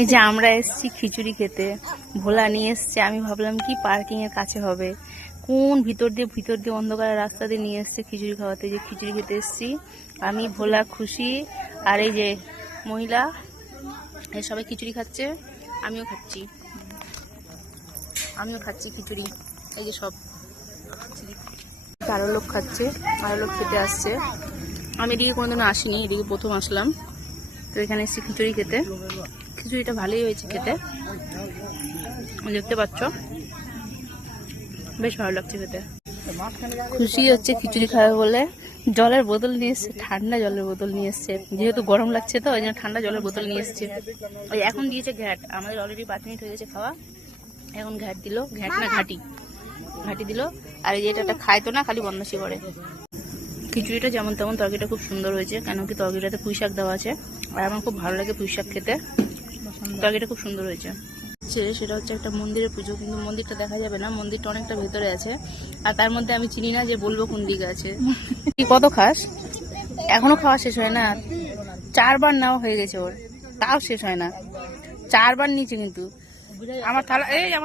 এই যে আমরা এসেছি খিচুড়ি খেতে, ভোলা নিয়ে এসছে। আমি ভাবলাম কি পার্কিং এর কাছে হবে, কোন ভিতর দিয়ে অন্ধকারের রাস্তা দিয়ে নিয়ে এসছে খিচুড়ি খাওয়াতে। যে খিচুড়ি খেতে এসেছি আমি, ভোলা, খুশি আর এই যে মহিলা, এই সবাই খিচুড়ি খাচ্ছে, আমিও খাচ্ছি খিচুড়ি। এই যে সব আরো লোক খাচ্ছে, আরো লোক খেতে আসছে। আমি এদিকে কোনোদিনও আসিনি, এদিকে প্রথম আসলাম। তো এখানে এসেছি খিচুড়ি খেতে। খিচুড়িটা ভালোই হয়েছে খেতে, দেখতে পাচ্ছ, বেশ ভালো লাগছে খেতে। খুশি হচ্ছে খিচুড়ি খাবে বলে জলের বোতল নিয়ে এসছে, ঠান্ডা জলের বোতল নিয়ে এসছে। যেহেতু গরম লাগছে তো ওই জন্য ঠান্ডা জলের বোতল নিয়ে এসছে। ওই এখন দিয়েছে ঘ্যাট, আমাদের অলরেডি 5 মিনিট হয়ে গেছে খাওয়া। এখন ঘ্যাট দিল, ঘ্যাট না ঘাটি দিল। আর এই যে এটা খায় তো না, খালি বদমাশি করে। খিচুড়িটা যেমন তেমন, তরকারিটা খুব সুন্দর হয়েছে, কেন কি তরকারিটাতে পুঁই শাক দেওয়া আছে, আর আমার খুব ভালো লাগে পুঁই শাক খেতে। তরকারিটা খুব সুন্দর হয়েছে। সেটা হচ্ছে একটা মন্দিরের পুজো, কিন্তু মন্দিরটা দেখা যাবে না, মন্দিরটা অনেকটা ভেতরে আছে। আর তার মধ্যে আমি চিনি না যে বলবো কোন দিকে আছে। কি কত খাস? এখনো খাওয়া শেষ হয় না? 4 বার নেওয়া হয়ে গেছে ওর, তাও শেষ হয় না। 4 বার নিচে, কিন্তু আমার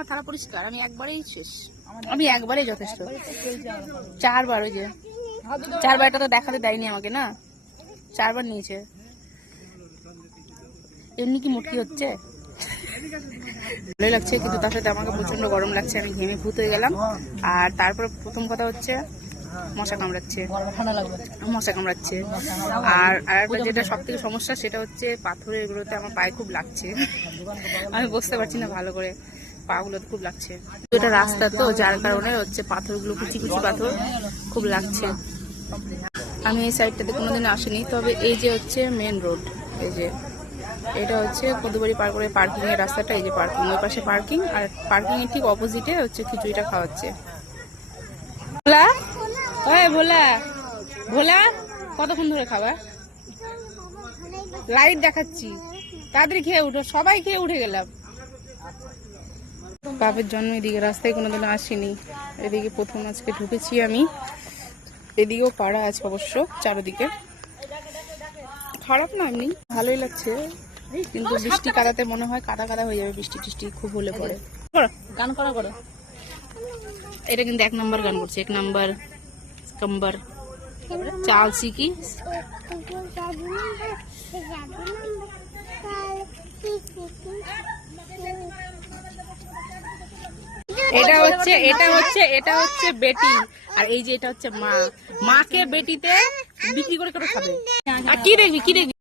থালা পরিষ্কার, আমি একবারেই শেষ, আমি একবারেই যথেষ্ট। 4 বার, ওই যে 4 বারটা তো দেখাতে দেয়নি আমাকে না, 4 বার নিয়েছে। এমনি কি মোটকি হচ্ছে? ভালোই লাগছে, কিন্তু তার সাথে আমাকে প্রচন্ড গরম লাগছে, আমি ঘেমে ভূত হয়ে গেলাম। আর তারপর প্রথম কথা হচ্ছে মশা কামড়াচ্ছে। আর আরেকটা যেটা সব থেকে সমস্যা, সেটা হচ্ছে পাথরে এগুলোতে আমার পায়ে খুব লাগছে। আমি বসতে পারছি না ভালো করে, পা গুলোতে খুব লাগছে। এটা রাস্তা তো, যার কারণে হচ্ছে পাথরগুলো, কুচি কুচি পাথর খুব লাগছে। আমি এই সাইডটাতে কোনোদিন আসিনি, তবে এই যে হচ্ছে মেন রোড, এই যে এটা হচ্ছে কদুবাড়ি পার করে পার্কিং এর রাস্তাটা। এই যে পার্কিং, ওই পাশে পার্কিং, আর পার্কিং এর ঠিক অপোজিটে হচ্ছে খিচুড়িটা খাওয়াচ্ছে। ভোলা, ওই ভোলা কতক্ষণ ধরে খাবার? লাইট দেখাচ্ছি, তাড়াতাড়ি খেয়ে উঠো। সবাই খেয়ে উঠে গেলাম। বাপের জন্য এদিকে রাস্তায় কোনোদিন আসিনি, এদিকে প্রথম আজকে ঢুকেছি আমি। এদিকেও পাড়া আছে অবশ্য চারদিকে, খারাপ না, এমনি ভালোই লাগছে। কিন্তু বৃষ্টি কাদাতে মনে হয় কাদা কাদা হয়ে যাবে, বৃষ্টি টিষ্টি খুব হলে পরে। গান করো, এটা কিন্তু 1 নম্বর গান করছে, 1 নম্বর কম্বর চাল শিখি। এটা হচ্ছে বেটি, আর এই যে এটা হচ্ছে মা। মাকে বেটিতে বিক্রি করে কেন খাবে? আর কি দেখবি